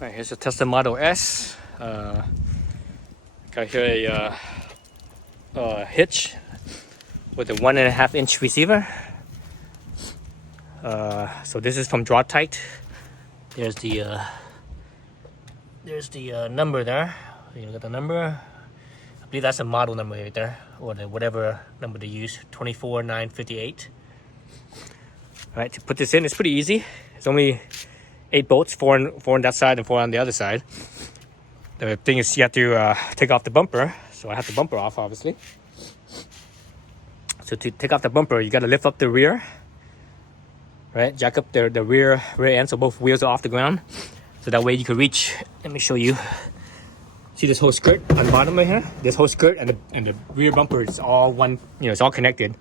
Right, here's a Tesla Model S. Got here a hitch with a 1.5-inch receiver. So this is from TIte. There's the number there. You look at the number. I believe that's a model number right there, or whatever number they use, 24958. All right, to put this in, it's pretty easy. It's only 8 bolts, four on that side and 4 on the other side. The thing is, you have to take off the bumper. So I have the bumper off, obviously. So to take off the bumper, you got to lift up the rear, right? Jack up the rear end so both wheels are off the ground. So that way you can reach. Let me show you. See this whole skirt on the bottom right here? This whole skirt and the rear bumper is all one. It's all connected.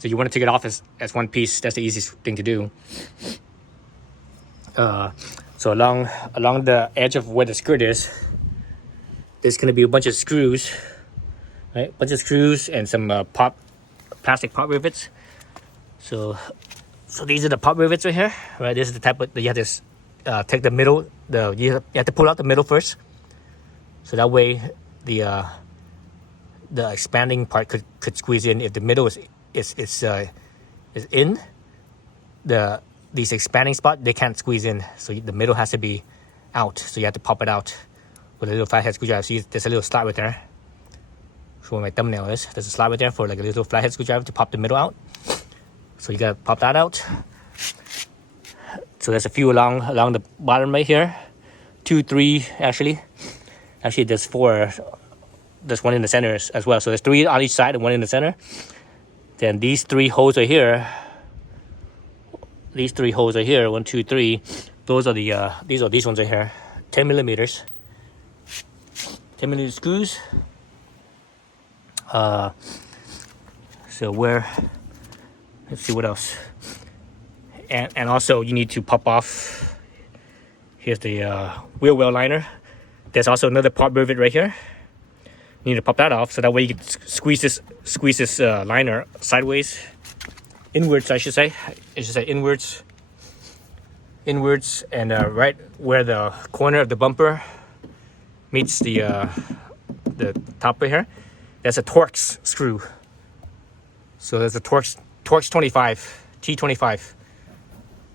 So you want to take it off as one piece. That's the easiest thing to do. So along the edge of where the skirt is, there's going to be a bunch of screws, right? A bunch of screws and some plastic pop rivets. So these are the pop rivets right here, right? This is the type of you have to take the middle. You have to pull out the middle first, so that way the expanding part could squeeze in. If the middle is in these expanding spot, they can't squeeze in. So the middle has to be out. So you have to pop it out with a little flathead screwdriver. See, there's a little slot right there. So where my thumbnail is, there's a slot right there for like a little flathead screwdriver to pop the middle out. So you gotta pop that out. So there's a few along the bottom right here. 2, 3 actually. Actually, there's 4. There's one in the center as well. So there's 3 on each side and 1 in the center. Then these 3 holes right here. These 3 holes right here, 1, 2, 3. Those are these ones right here. 10 millimeters. 10 millimeter screws. So let's see what else. And also you need to pop off. Here's the wheel well liner. There's also another pop rivet right here. You need to pop that off so that way you can squeeze this liner sideways, inwards. I should say inwards, and right where the corner of the bumper meets the top right here. There's a Torx screw. So there's a Torx 25 T25.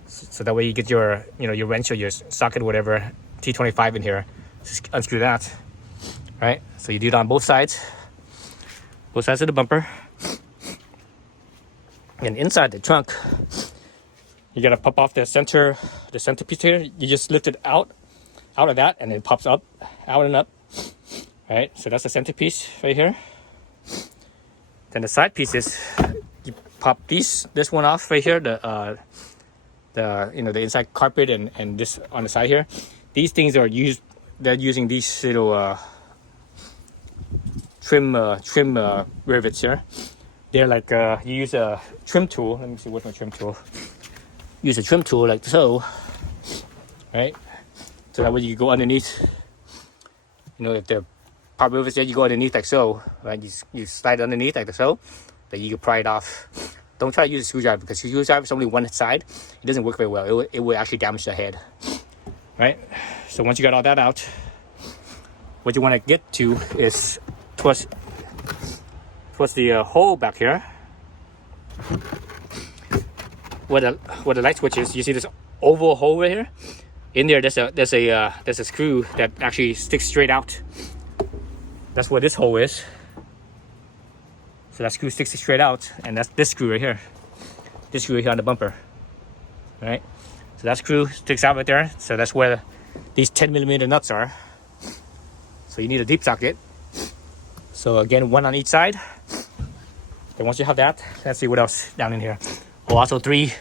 So that way you get your your wrench or your socket, whatever, T25 in here. Just unscrew that, right? So you do it on both sides of the bumper. And inside the trunk, you gotta pop off the centerpiece here. You just lift it out of that, and it pops up, out and up. Right? So that's the centerpiece right here. Then the side pieces, you pop this one off right here. The inside carpet and this on the side here. These things are used. They're using these little trim rivets here. They're like you use a trim tool. Let me see, what's my trim tool? Use a trim tool like so, right? So that way you go underneath. If the pop rivets there, you go underneath like so, right? You slide underneath like so, then you can pry it off. Don't try to use a screwdriver because the screwdriver is only one side. It doesn't work very well. It will actually damage the head, right? So once you got all that out, what you want to get to is towards the hole back here, where the light switch is. You see this oval hole right here? In there, there's a screw that actually sticks straight out. That's where this hole is. So that screw sticks straight out, and that's this screw right here. This screw right here on the bumper, right? So that screw sticks out right there. So that's where these 10 millimeter nuts are. So you need a deep socket. So again, 1 on each side. Then once you have that, let's see what else down in here. Oh, also three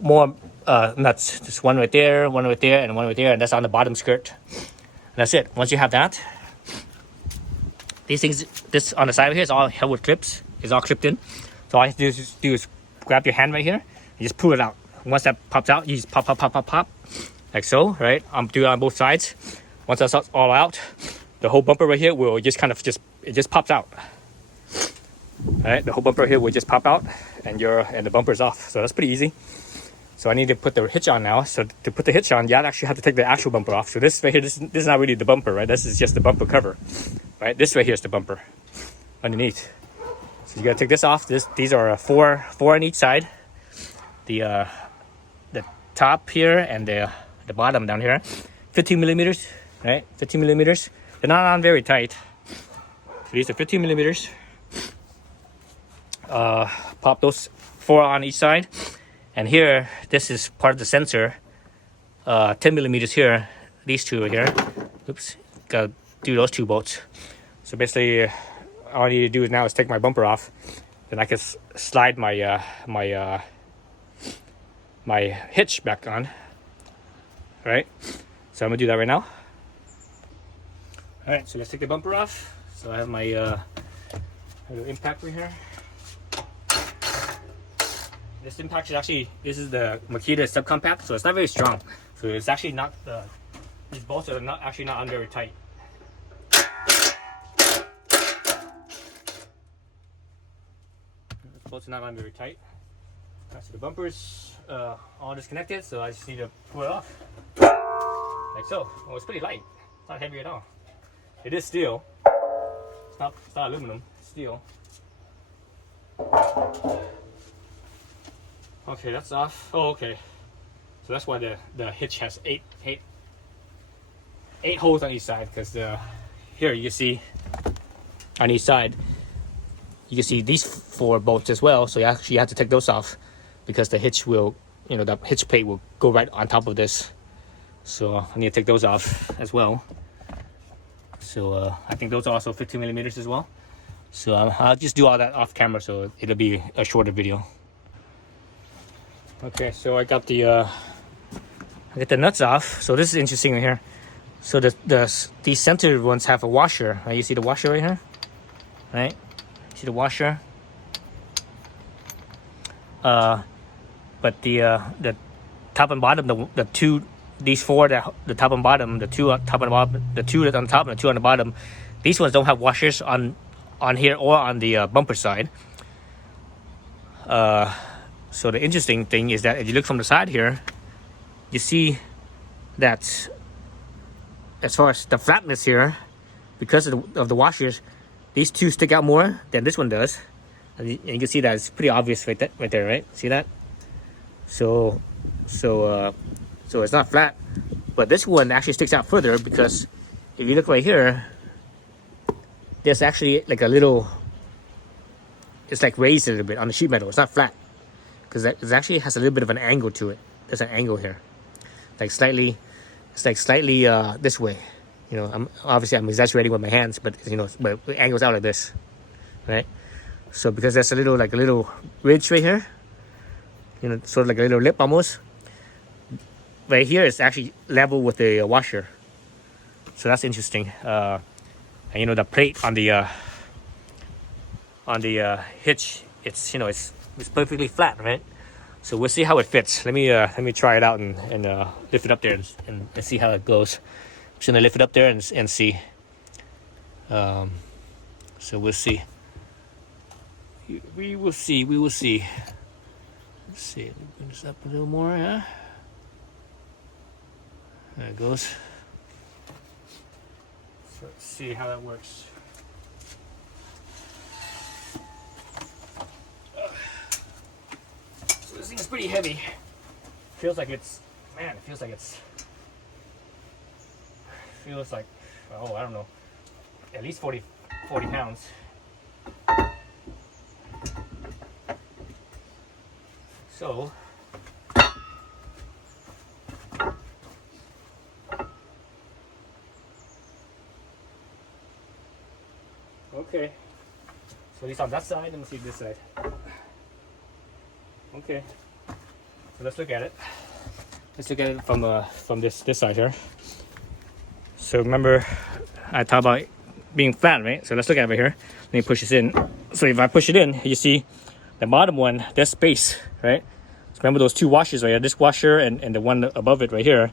more nuts. Just one right there, and one right there, and that's on the bottom skirt. And that's it. Once you have that, these things, this on the side here is all held with clips. It's all clipped in. So all you have to do is grab your hand right here and just pull it out. Once that pops out, you just pop, like so, right? Do it on both sides. Once that's all out, the whole bumper right here will just it just pops out. All right, the whole bumper here will just pop out, and the bumper is off. So that's pretty easy. So I need to put the hitch on now. So to put the hitch on, you actually have to take the actual bumper off. So this right here, this is not really the bumper, right? This is just the bumper cover, right? This right here is the bumper underneath. So you gotta take this off. These are four on each side. The top here and the bottom down here, 15 millimeters, right? 15 millimeters. They're not on very tight. So these are 15 millimeters. Pop those 4 on each side. And here, this is part of the sensor. 10 millimeters here. These two here. Oops. Gotta do those 2 bolts. So basically, all I need to do now is take my bumper off. Then I can slide my my hitch back on. All right. So I'm gonna do that right now. All right. So let's take the bumper off. So I have my little impact right here. This impact is actually, this is the Makita subcompact, so it's not very strong. So it's actually not, these bolts are not on very tight. The bolts are not on very tight. Right, so the bumper's all disconnected, so I just need to pull it off. Like so. Oh, it's pretty light. It's not heavy at all. It is steel. It's not aluminum, it's steel. Okay, that's off. Oh, okay. So that's why the hitch has eight holes on each side, because here you can see on each side you can see these 4 bolts as well. So you actually have to take those off because the hitch will, the hitch plate will go right on top of this. So I need to take those off as well. So I think those are also 15 millimeters as well. So I'll just do all that off camera, so it'll be a shorter video. Okay, so I got the nuts off. So this is interesting right here. So these center ones have a washer. Right? You see the washer right here, right? See the washer. But the top and bottom, these 4, the top and bottom, the 2 on top and bottom, the 2 on top and the 2 on the bottom, these ones don't have washers on here or on the bumper side. So the interesting thing is that if you look from the side here, you see that as far as the flatness here, because of the washers, these 2 stick out more than this one does. And you can see that it's pretty obvious right there, right? See that? So it's not flat, but this one actually sticks out further, because if you look right here, there's actually like a little, it's like raised a little bit on the sheet metal. It's not flat, because it actually has a little bit of an angle to it. There's an angle here, it's slightly this way. I'm exaggerating with my hands, but but it angles out like this, right? So because there's a little ridge right here, sort of like a little lip almost. Right here is actually level with the washer, so that's interesting. And the plate on the hitch, it's perfectly flat, right? So we'll see how it fits. Let me try it out and lift it up there and see how it goes. I'm just gonna lift it up there and see. So we'll see. We will see. Let's see. Bring this up a little more, huh? There it goes. So let's see how that works. So this thing is pretty heavy. Feels like it's, oh, I don't know, at least 40 pounds. So okay, so at least on that side. Let me see this side. Okay, so let's look at it. Let's look at it from this side here. So remember, I talked about being flat, right? So let's look at it right here. Let me push this in. So if I push it in, you see the bottom one, there's space, right? So remember those 2 washers right here, this washer and the one above it right here.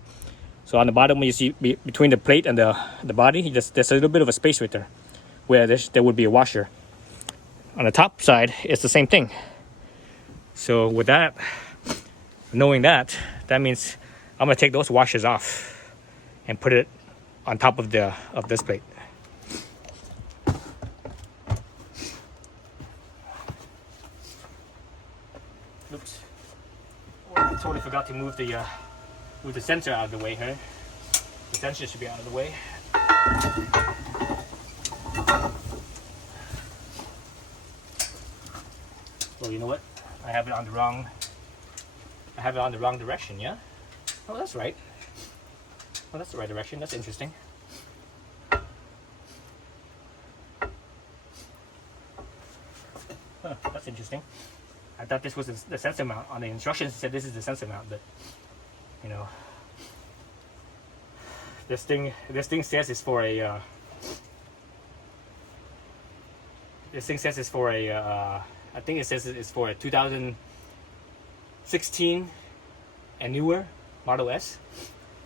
So on the bottom, you see between the plate and the body, there's a little bit of a space right there, where there would be a washer. On the top side, it's the same thing. So with that, Knowing that, that means I'm gonna take those washers off and put it on top of this plate. Oops. I totally forgot to move the sensor out of the way here. The sensor should be out of the way. Well, you know what? I have it on the wrong direction, yeah? Oh, that's right. Oh, that's the right direction. That's interesting. Huh, that's interesting. I thought this was the sensor mount. On the instructions it said this is the sensor mount, but you know, this thing says it's for a I think it says it's for a 2016 and newer Model S,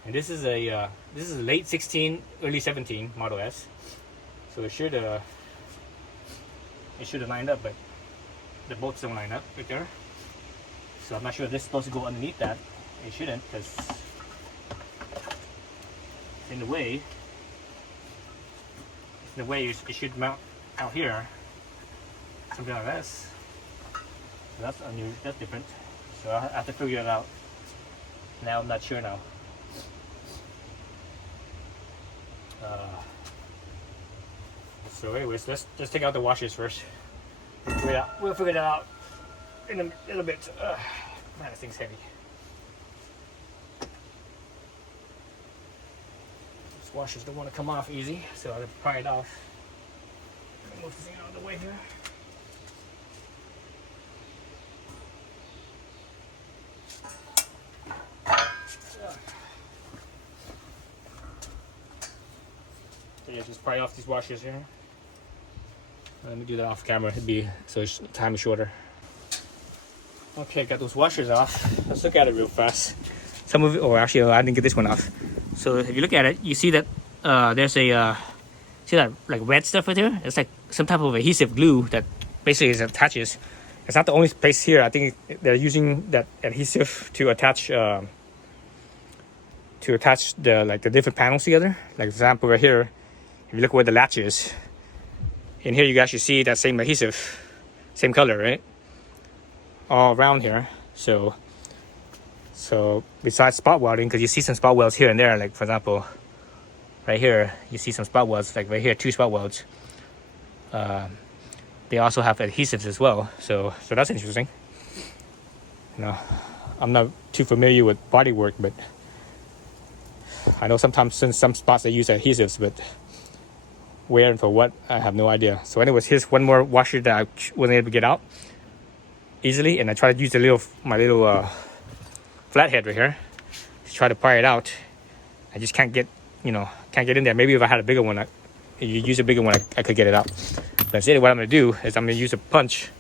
and this is a late 16, early 17 Model S. So it should have lined up, but the bolts don't line up right there. So I'm not sure if this is supposed to go underneath that. It shouldn't, because in the way it should mount out here, something like this. So that's different. So I have to figure it out. Now I'm not sure now. So anyways, let's just take out the washers first. We'll figure that out in a little bit. Man, this thing's heavy. These washers don't want to come off easy, so I'll pry it off. Move this thing out of the way here. So yeah, just pry off these washers here. Let me do that off camera. It'd be so time is shorter. Okay, got those washers off. Let's look at it real fast. Some of it, or actually, I didn't get this one off. So if you look at it, you see that there's a see that like red stuff right there. It's like some type of adhesive glue that basically attaches. It's not the only place here. I think they're using that adhesive to attach the different panels together. Like example right here, if you look where the latch is. In here you guys should see that same adhesive, same color, right? All around here. So besides spot welding, because you see some spot welds here and there, like for example, right here, you see some spot welds, like right here, 2 spot welds. They also have adhesives as well, so that's interesting. You know, I'm not too familiar with body work, but I know sometimes in some spots they use adhesives, but where and for what, I have no idea. So anyways, here's one more washer that I wasn't able to get out easily, and I tried to use my little flathead right here to try to pry it out. I just can't get in there. Maybe if I had a bigger one, I could get it out. But instead, what I'm going to do is I'm going to use a punch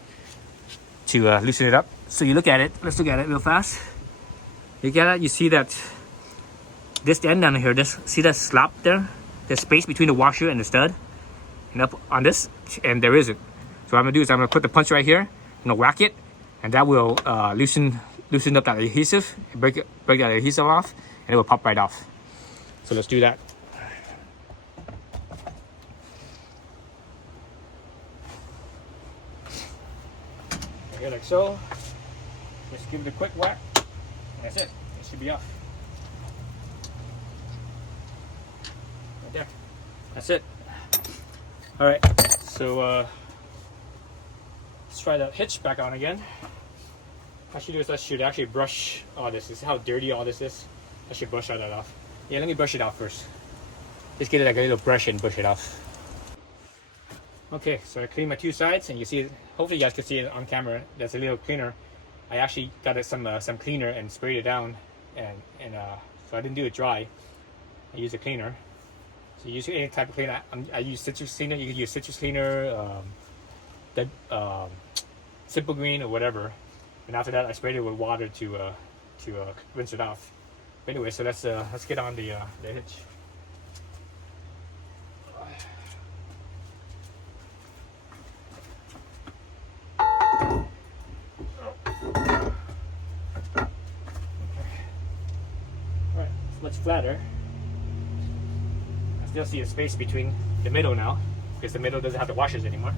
to loosen it up. So you look at it. Let's look at it real fast. You get it. You see that this end down here. See that slot there? There's space between the washer and the stud, and up on this, and there isn't. So what I'm gonna do is I'm gonna put the punch right here, whack it, and that will loosen up that adhesive, break that adhesive off, and it will pop right off. So let's do that. Right here, like so. Just give it a quick whack, and that's it. It should be off. There. That's it. All right, so let's try the hitch back on again. What I should do is I should actually brush all this. This is how dirty all this is. I should brush all that off. Yeah, let me brush it off first. Just get it like a little brush and brush it off. Okay, so I cleaned my 2 sides, and you see it. Hopefully you guys can see it on camera. There's a little cleaner. I actually got it some cleaner and sprayed it down, and so I didn't do it dry. I used a cleaner. So you use any type of cleaner. I use citrus cleaner. You can use citrus cleaner, simple green or whatever. And after that, I sprayed it with water to rinse it off. But anyway, so let's get on the hitch. better. I still see a space between the middle now, because the middle doesn't have the washers anymore.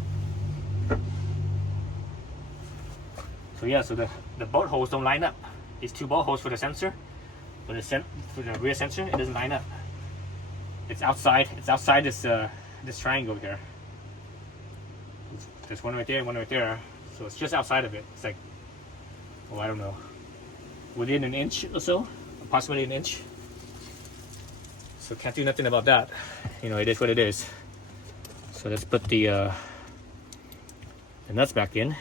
So yeah, so the bolt holes don't line up. These two bolt holes for the sensor, for the rear sensor, it doesn't line up. It's outside. It's outside this triangle here. There's one right there, one right there. So it's just outside of it. It's like, oh, I don't know, within an inch or so, approximately an inch. So can't do nothing about that. You know, it is what it is. So let's put the nuts back in.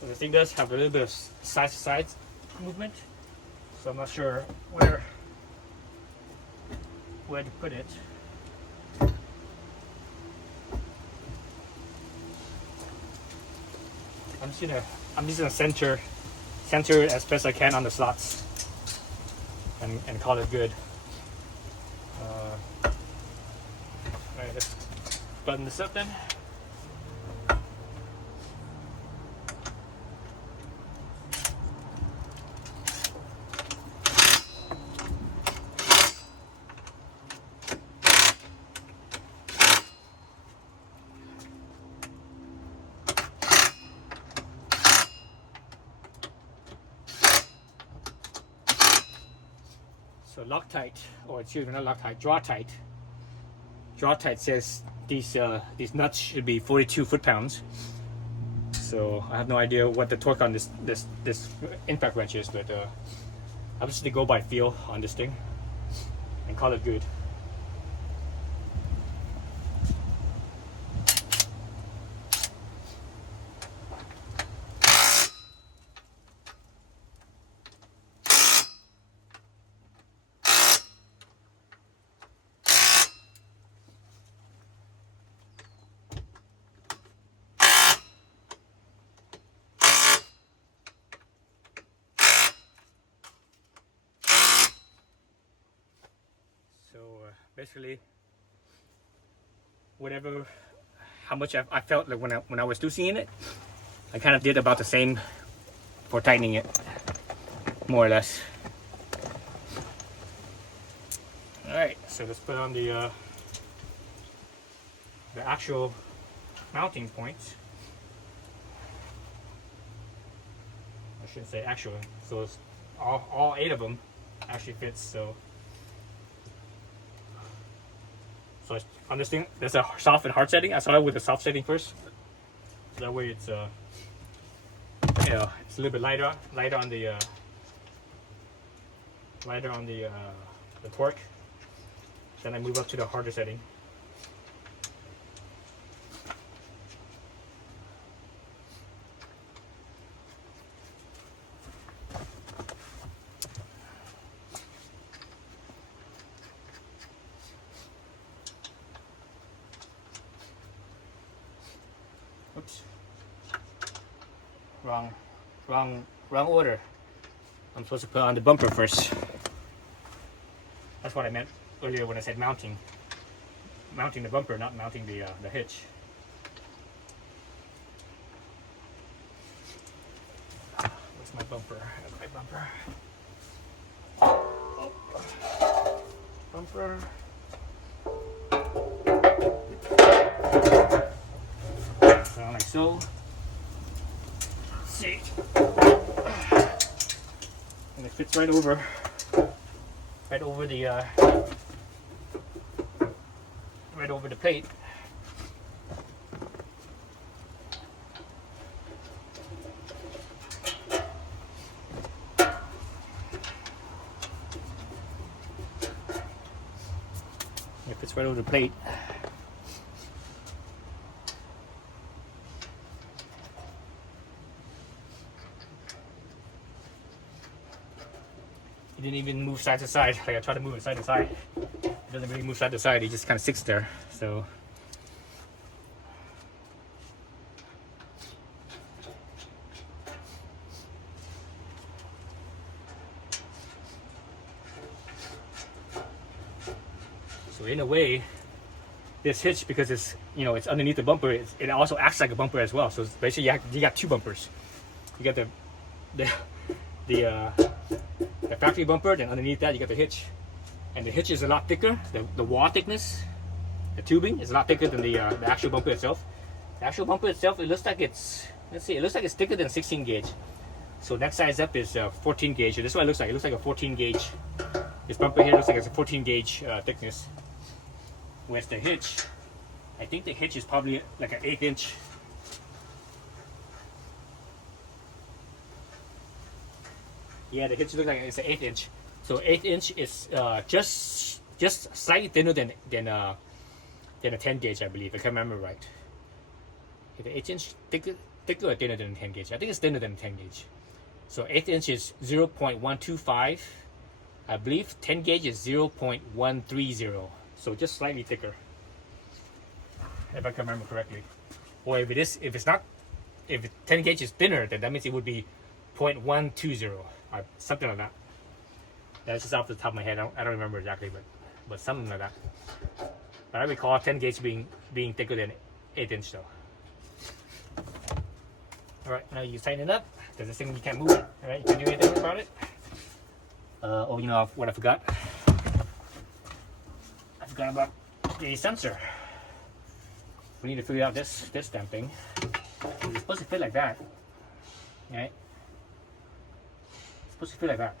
So the thing does have a little bit of side to side movement, so I'm not sure where to put it. I'm just gonna center it as best I can on the slots and call it good. Alright, let's button this up then. So Loctite, or excuse me, not Loctite, TIte. TIte says these nuts should be 42 foot-pounds. So I have no idea what the torque on this impact wrench is, but I'm just gonna go by feel on this thing and call it good. Basically, how much I felt like when I was loosening it, I kind of did about the same for tightening it, more or less. All right, so let's put on the actual mounting points. I shouldn't say actual. So it's all 8 of them actually fits. So on this thing, there's a soft and hard setting. I started with the soft setting first. So that way it's you know, it's a little bit lighter on the torque. Then I move up to the harder setting. Oops. Wrong order. I'm supposed to put on the bumper first. That's what I meant earlier when I said mounting. Mounting the bumper, not mounting the hitch. Where's my bumper? I have my bumper. Oh. Bumper. so. Let's see. And it fits right over the plate. It fits right over the plate. It didn't even move side to side. Like I tried to move it side to side. It doesn't really move side to side. It just kind of sits there. So in a way, this hitch, because it's it's underneath the bumper, it also acts like a bumper as well. So basically, you got two bumpers. You got the factory bumper, then underneath that you got the hitch, and the hitch is a lot thicker. The wall thickness, the tubing is a lot thicker than the actual bumper itself. The actual bumper itself, it looks like it's thicker than 16 gauge. So next size up is 14 gauge. So this is what it looks like. It looks like a 14 gauge. This bumper here looks like it's a 14 gauge thickness. Whereas the hitch, I think the hitch is probably like an 1/8 inch. Yeah, the hitch looks like it's an 1/8 inch. So 1/8 inch is just slightly thinner than a 10 gauge, I believe. If I remember right. Is the 1/8 inch thicker or thinner than 10 gauge? I think it's thinner than 10 gauge. So 1/8 inch is 0.125. I believe 10 gauge is 0.130. So just slightly thicker, if I can remember correctly. Or if 10 gauge is thinner, then that means it would be 0.120, something like that. That's just off the top of my head. I don't remember exactly, but something like that. But I recall 10 gauge being thicker than 1/8 inch though. All right, now you tighten it up. There's this thing you can't move it. All right, you can't do anything about it. What I forgot. I forgot about the sensor. We need to figure out this damn thing. It's supposed to fit like that, right? It's supposed to fit like that.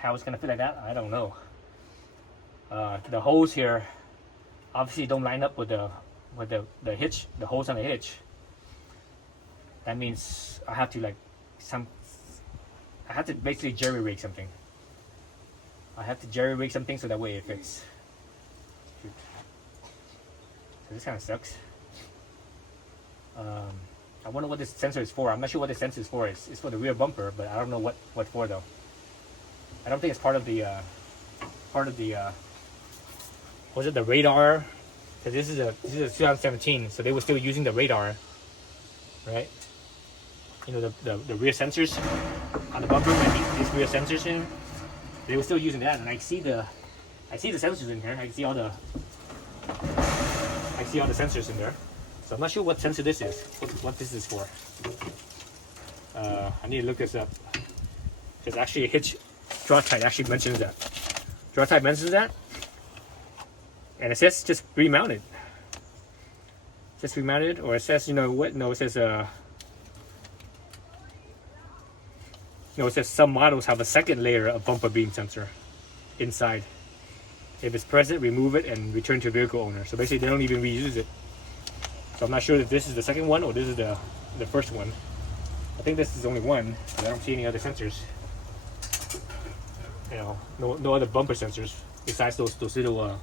How it's gonna fit like that, I don't know. The holes here obviously don't line up with the hitch, the holes on the hitch. That means I have to basically jerry rig something. I have to jerry rig something so that way it fits. Shoot. So this kind of sucks. I wonder what this sensor is for. I'm not sure what this sensor is for. It's for the rear bumper, but I don't know what for though. I don't think it's part of the was it the radar? Because this is a 2017, so they were still using the radar, right? The rear sensors on the bumper, these rear sensors in, they were still using that, and I see the sensors in here. I see all the sensors in there. So I'm not sure what sensor this is. What this is for. I need to look this up. Because actually, hitch TIte actually mentions that. TIte mentions that, and it says just remounted. Just remounted, or it says what? No, it says no, it says some models have a second layer of bumper beam sensor inside. If it's present, remove it and return to vehicle owner. So basically, they don't even reuse it. So I'm not sure if this is the second one or this is the first one. I think this is only one. I don't see any other sensors. No other bumper sensors besides those little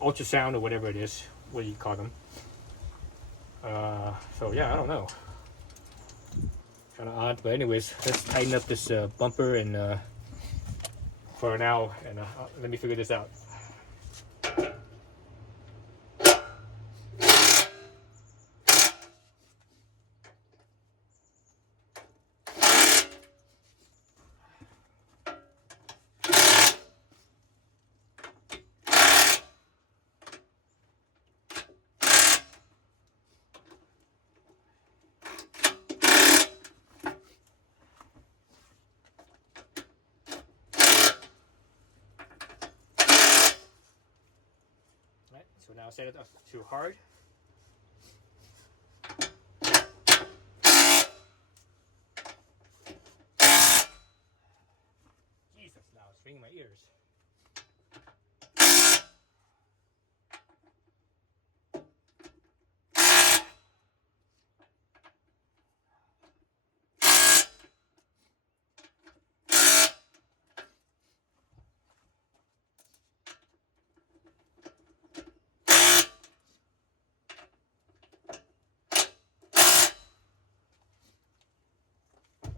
ultrasound or whatever it is. What do you call them? So yeah, I don't know. Kind of odd, but anyways, let's tighten up this bumper and for now, and let me figure this out. So now set it up to hard. Jesus, now it's ringing my ears.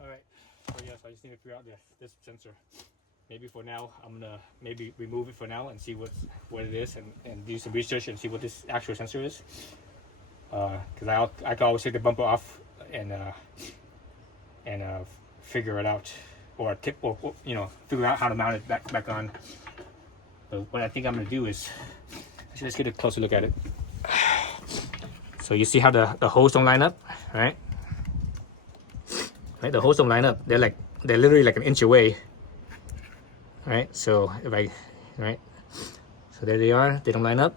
Alright, so yes, I just need to figure out this sensor. Maybe for now, I'm gonna maybe remove it for now and see what it is, and do some research and see what this actual sensor is. Because I can always take the bumper off and figure it out, or figure out how to mount it back on. But what I think I'm gonna do is, actually, let's get a closer look at it. So you see how the hose don't line up, right? Right, the hose don't line up. They're literally like an inch away. Right, so so there they are. They don't line up.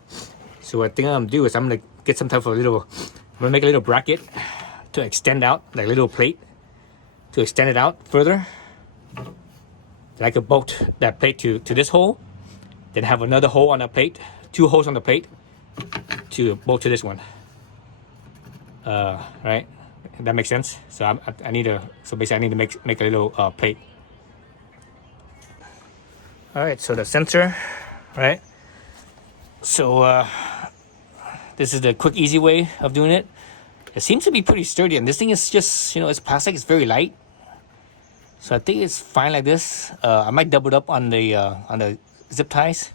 So what I think I'm gonna do is I'm gonna get some type of I'm gonna make a little bracket to extend out, like a little plate to extend it out further. Then I could bolt that plate to this hole, then have another hole on that plate, 2 holes on the plate to bolt to this one. Right, that makes sense. So I need to make a little plate. All right, so the sensor, right? So this is the quick, easy way of doing it. It seems to be pretty sturdy, and this thing is just, it's plastic. It's very light, so I think it's fine like this. I might double it up on the zip ties.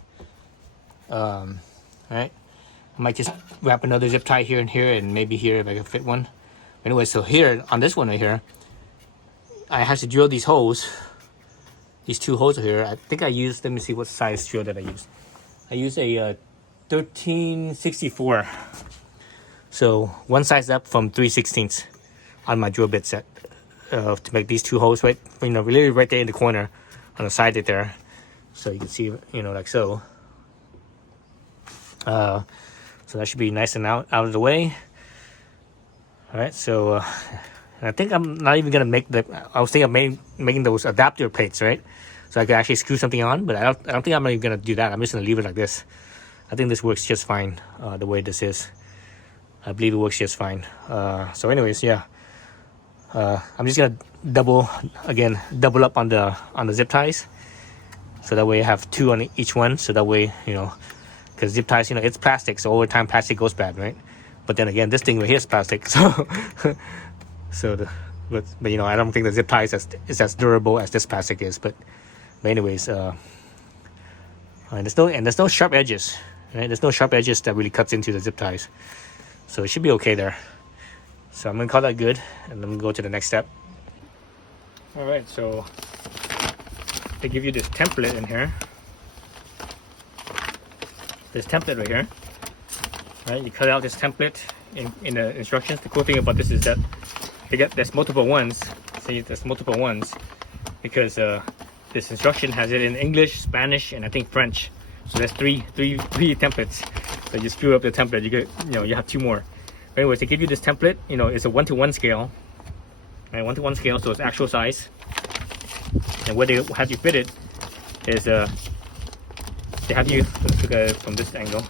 Right, I might just wrap another zip tie here and here, and maybe here if I can fit one. Anyway, so here on this one right here, I have to drill these holes. These 2 holes here, I think I used, let me see what size drill that I used. I used a 1364. So 1 size up from 3/16 on my drill bit set to make these 2 holes right, literally right there in the corner on the side right there. So you can see, like so. So that should be nice and out of the way. All right, so I think I'm not even gonna make I was thinking of making those adapter plates, right? So I could actually screw something on, but I don't think I'm even gonna do that. I'm just gonna leave it like this. I think this works just fine the way this is. I believe it works just fine. So anyways, yeah. I'm just gonna double up on the zip ties, so that way I have 2 on each one. So that way, because zip ties, it's plastic, so over time plastic goes bad, right? But then again, this thing right here is plastic, so but I don't think the zip tie is as durable as this plastic is. But anyways, and there's no sharp edges, right? There's no sharp edges that really cuts into the zip ties, so it should be okay there. So I'm gonna call that good, and I'm gonna go to the next step. All right, so they give you this template in here. This template right here. Right, you cut out this template in the instructions. The cool thing about this is that there's multiple ones. See, there's multiple ones because this instruction has it in English, Spanish, and I think French. So there's three templates. So you screw up the template, you have 2 more. But anyways, they give you this template. It's a 1-to-1 scale. Right, 1-to-1 scale, so it's actual size. And where they have you fit it is they have you look at it from this angle.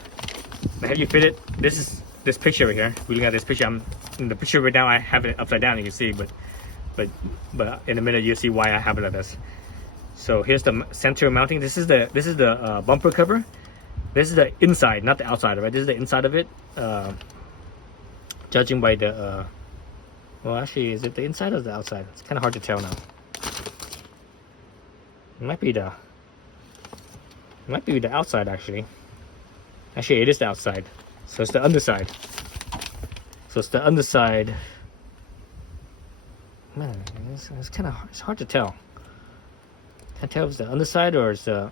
They have you fit it. This picture right here. We're looking at this picture. I'm in the picture right now. I have it upside down. You can see, but in a minute you'll see why I have it like this. So here's the center mounting. This is the bumper cover. This is the inside, not the outside, right? This is the inside of it. Judging by the well, actually, is it the inside or the outside? It's kind of hard to tell now. It might be the outside actually. Actually, it is the outside. So it's the underside. Man, it's kind of hard to tell. Can't tell if it's the underside or it's the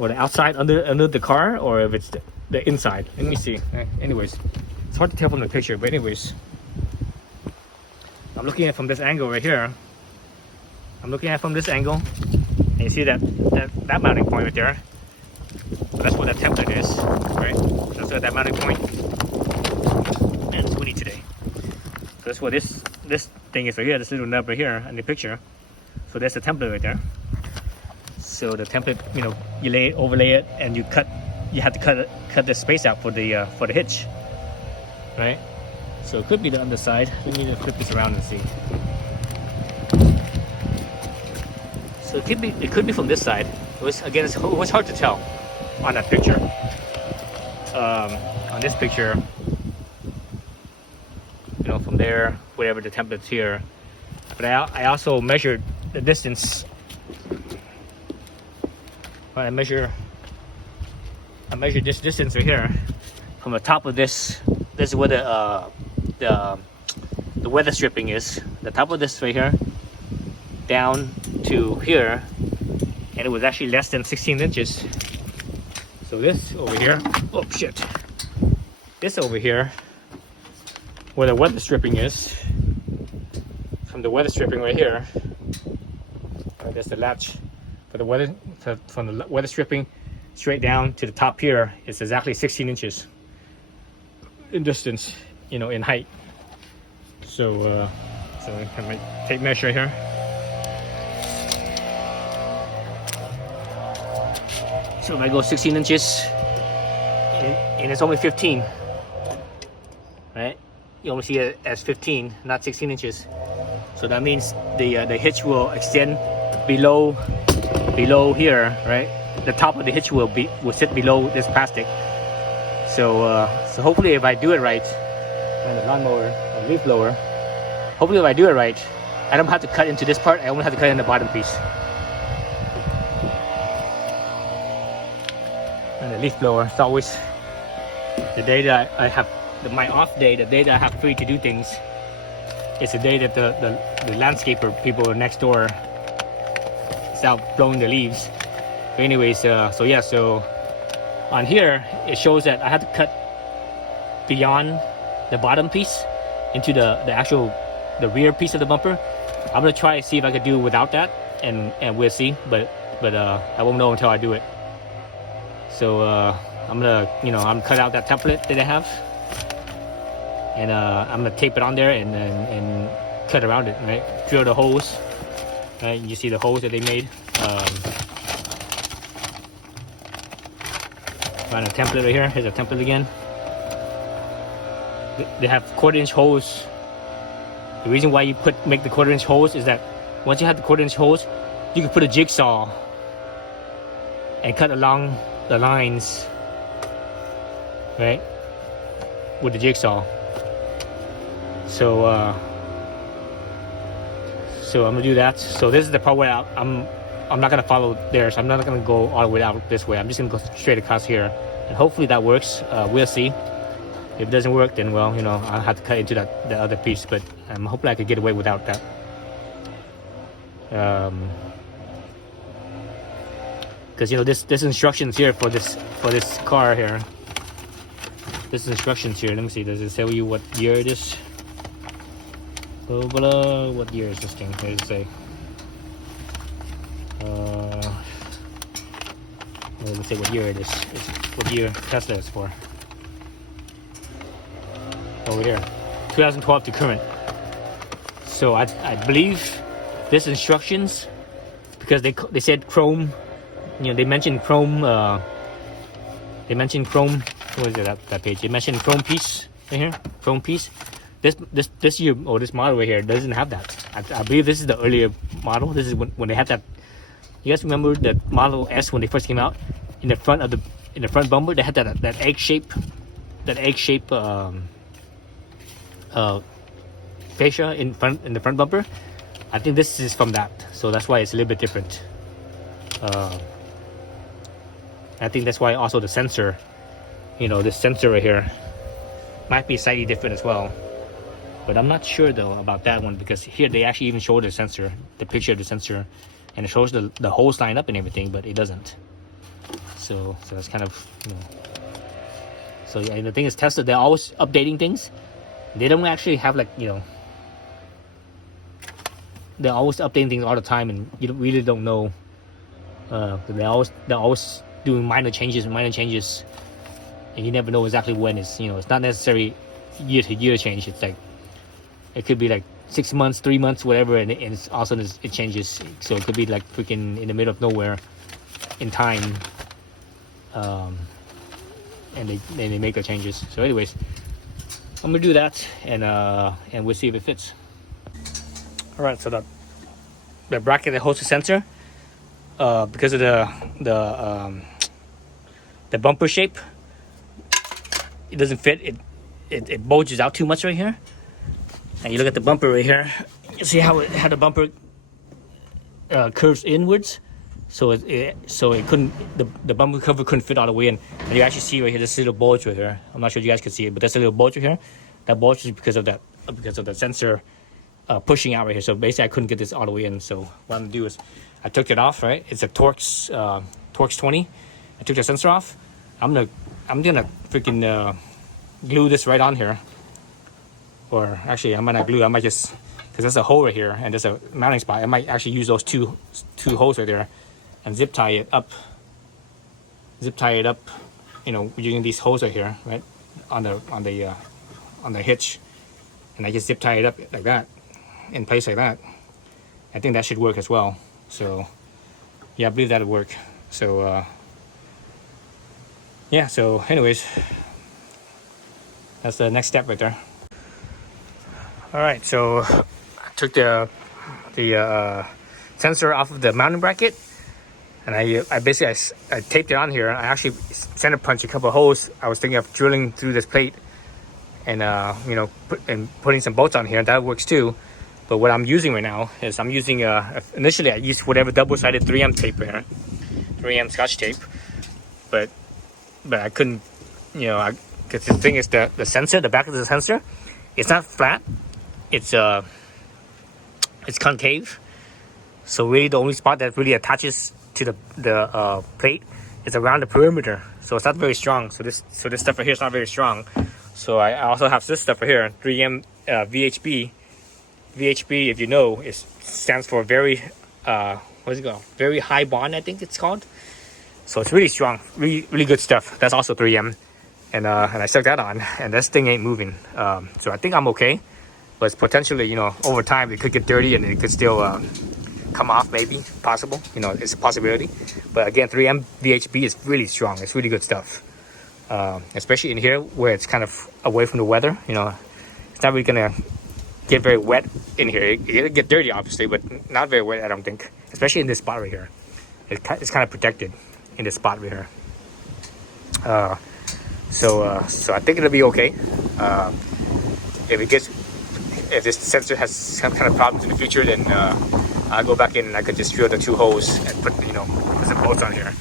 outside under the car, or if it's the inside. Let me see. Anyways, it's hard to tell from the picture, but anyways, I'm looking at it from this angle right here. And you see that mounting point right there. So that's what that template is, right? That's what that mounting point. And it's windy today. So that's what this thing is right here. This little nub right here in the picture. So that's the template right there. So the template, you know, you overlay it, and you have to cut the space out for the hitch, right? So it could be the underside. We need to flip this around and see. So it could be from this side. It was hard to tell on that picture. On this picture, you know, from there, whatever the template's here. But I also measured the distance. I measured this distance right here from the top of this. This is where the weather stripping is. The top of this right here down to here, and it was actually less than 16 inches. So this over here, oh shit, this over here where the weather stripping is, from the weather stripping right here, that's the latch for the weather, from the weather stripping straight down to the top here is exactly 16 inches in distance, you know, in height. So so I have my tape measure here. So if I go 16 inches and it's only 15, right? You only see it as 15, not 16 inches. So that means the hitch will extend below here, right? The top of the hitch will sit below this plastic. So so hopefully if I do it right, and the lawnmower, the leaf blower, hopefully if I do it right, I don't have to cut into this part. I only have to cut in the bottom piece. And the leaf blower, it's always the day that I have my off day, the day that I have free to do things. It's the day that the landscaper people next door is out blowing the leaves. But anyways, so yeah, so on here it shows that I have to cut beyond the bottom piece into the rear piece of the bumper. I'm gonna try to see if I could do without that, and we'll see. But I won't know until I do it. So I'm gonna cut out that template that I have, and I'm gonna tape it on there and cut around it, right? Drill the holes, right? You see the holes that they made. Find a template right here. Here's a template again. They have 1/4-inch holes. The reason why you make the 1/4-inch holes is that once you have the 1/4-inch holes, you can put a jigsaw and cut along the lines, right, with the jigsaw. So so I'm gonna do that. So this is the part where I'm not gonna follow theirs. I'm not gonna go all the way out this way. I'm just gonna go straight across here, and hopefully that works. We'll see. If it doesn't work, then well, you know, I'll have to cut into the other piece. But I'm hoping I could get away without that. Because you know, this instructions here for this car here. This instructions here. Let me see. Does it tell you what year it is? Blah, blah, what year is this thing? What does it say? Let's say what year it is. What year Tesla is for. Over here, 2012 to current. So I believe this instructions, because they said chrome, you know, they mentioned chrome. They mentioned chrome. What is it, that page? They mentioned chrome piece right here. Chrome piece. This year, or this model right here doesn't have that. I believe this is the earlier model. This is when they had that. You guys remember the Model S when they first came out? In the front bumper, they had that egg shape, fascia in the front bumper. I think this is from that, so that's why it's a little bit different. I think that's why also the sensor, you know, this sensor right here might be slightly different as well. But I'm not sure though about that one, because here they actually even show the sensor, the picture of the sensor, and it shows the holes line up and everything, but it doesn't. So that's kind of, you know. So yeah, and the thing is, Tesla, they're always updating things. They don't actually have, like, you know, they're always updating things all the time, and you really don't know. They're always doing minor changes, and you never know exactly when. It's it's not necessarily year to year change. It's like it could be like 6 months, 3 months, whatever, and it's all of a sudden it changes. So it could be like freaking in the middle of nowhere in time, and they make the changes. So anyways, I'm gonna do that, and we'll see if it fits. All right, so the bracket that holds the sensor, because of the bumper shape, it doesn't fit. It bulges out too much right here. And you look at the bumper right here, you see how the bumper curves inwards, so it couldn't, the bumper cover couldn't fit all the way in. And you actually see right here this little bulge right here. I'm not sure if you guys can see it, but there's a little bulge right here. That bulge is because of the sensor pushing out right here. So basically I couldn't get this all the way in. So what I'm gonna do is I took it off, right? It's a Torx 20. I took the sensor off. I'm gonna freaking glue this right on here. Or actually, I might not glue. I might just, because there's a hole right here and there's a mounting spot. I might actually use those two holes right there, and zip tie it up. Using these holes right here, right, on the hitch, and I just zip tie it up like that, in place like that. I think that should work as well. So, yeah, I believe that'll work. So, yeah. So, anyways, that's the next step right there. All right, so I took the sensor off of the mounting bracket, and I basically taped it on here. I actually center punched a couple of holes. I was thinking of drilling through this plate and putting some bolts on here. That works too. But what I'm using right now is I'm using initially I used whatever double-sided 3M tape here, 3M Scotch tape, but I couldn't, because the thing is the sensor, the back of the sensor, it's not flat. It's concave, so really the only spot that really attaches to the plate is around the perimeter. So it's not very strong. So this stuff right here is not very strong. So I also have this stuff right here, 3M VHB. VHB, if you know, stands for very what's it called? Very high bond, I think it's called. So it's really strong, really good stuff. That's also 3M, and I stuck that on, and this thing ain't moving. So I think I'm okay. But potentially, over time it could get dirty and it could still come off, maybe, possible. It's a possibility. But again, 3M VHB is really strong. It's really good stuff. Especially in here where it's kind of away from the weather. It's not really gonna get very wet in here. It'll get dirty, obviously, but not very wet, I don't think. Especially in this spot right here. It's kind of protected in this spot right here. So I think it'll be okay. If this sensor has some kind of problems in the future, then I'll go back in and I could just drill the two holes and put some bolts on here.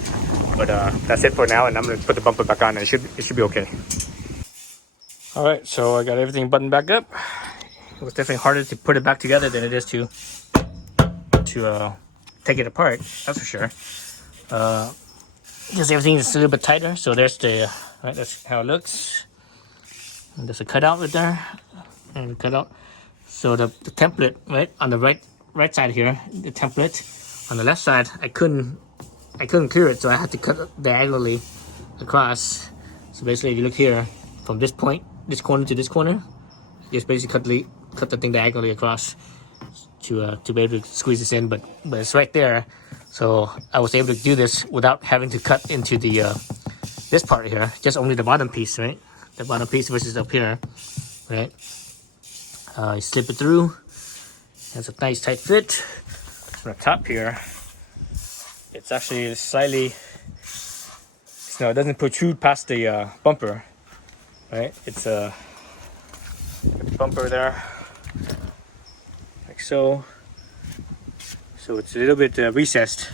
But that's it for now, and I'm gonna put the bumper back on, and it should be okay. All right, so I got everything buttoned back up. It was definitely harder to put it back together than it is to take it apart. That's for sure. Just everything is a little bit tighter. So there's that's how it looks. And there's a cutout right there, and a cutout. So the template right on the right side here, the template on the left side, I couldn't clear it, so I had to cut diagonally across. So basically, if you look here, from this point, this corner to this corner, just basically cut the thing diagonally across to be able to squeeze this in. But it's right there, so I was able to do this without having to cut into the this part here, just only the bottom piece, right? The bottom piece versus up here, right? You slip it through. That's a nice tight fit. On the top here, it's actually slightly, it doesn't protrude past the bumper, right? It's a bumper there, like so. So it's a little bit recessed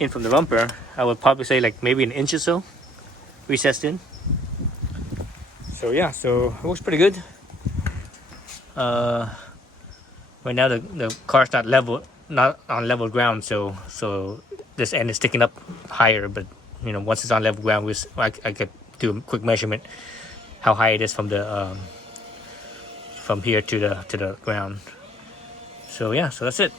in from the bumper. I would probably say like maybe an inch or so recessed in. So yeah, so it looks pretty good. Right now the car's not on level ground, so this end is sticking up higher. But once it's on level ground, I could do a quick measurement how high it is from here to the ground. So yeah, so that's it.